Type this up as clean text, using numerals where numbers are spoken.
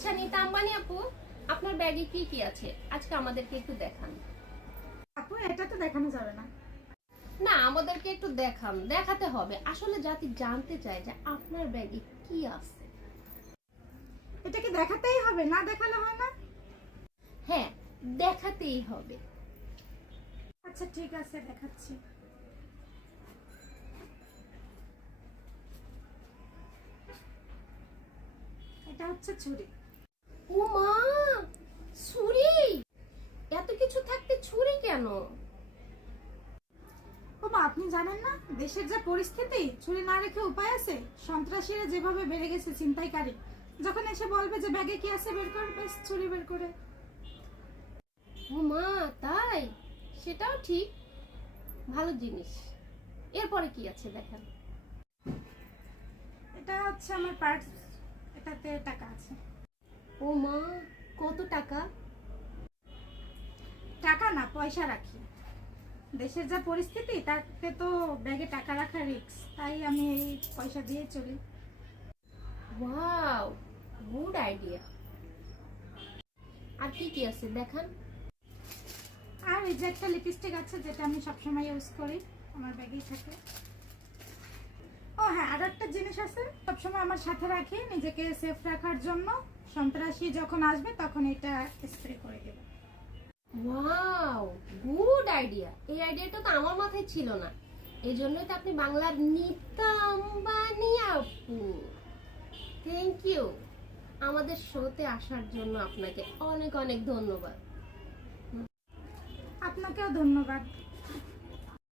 আচ্ছা নিতা আম্বানি আপু, আপনার ব্যাগে কি কি আছে আজকে আমাদেরকে একটু দেখান। আপু এটা তো দেখানো যাবে না। না, আমাদেরকে একটু দেখান, দেখাতে হবে, আসলে জাতি জানতে চায় যে আপনার ব্যাগে কি আছে। এটা কি দেখাতেই হবে, না দেখালে হয় না? হ্যাঁ, দেখাতেই হবে। আচ্ছা ঠিক আছে, দেখাচ্ছি। এটা হচ্ছে ছুরি। ও মা, ছুরি! এত কিছু থাকতে ছুরি কেন? বাবা আপনি জানেন না দেশের যে পরিস্থিতি, ছুরি না রেখে উপায় আছে? সন্ত্রাসীরা যেভাবে বেড়ে গেছে, ছিনতাইকারী যখন এসে বলবে যে ব্যাগে কি আছে বের কর, বেশ ছুরি বের করে। ও মা, তাই? সেটাও ঠিক, ভালো জিনিস। এরপরে কি আছে দেখেন। এটা হচ্ছে আমার পার্স, এটাতে টাকা আছে। ও মা, কত টাকা? টাকা না, পয়সা রাখি। দেশের যা পরিস্থিতি তাতে তো ব্যাগে টাকা রাখা রিস্ক, তাই আমি এই পয়সা দিয়ে চলি। Wow, good idea. আর কি কি আছে দেখান। আর এই যে একটা লিপস্টিক আছে, যেটা আমি সবসময় ইউজ করি, আমার ব্যাগেই থাকে। ও হ্যাঁ, আর একটা জিনিস আছে, সবসময় আমার সাথে রাখি নিজেকে সেফ রাখার জন্য। সন্ত্রাসী যখন আসবে তখন এটা স্প্রে করে দেব। Wow, good idea. এই আইডিয়াটা তো আমার মাথায় ছিল না, এই জন্যই তো আপনি বাংলার নিতা আম্বানি আপু। থ্যাংক ইউ আমাদের শোতে আসার জন্য, আপনাকে অনেক অনেক ধন্যবাদ। আপনাকেও ধন্যবাদ।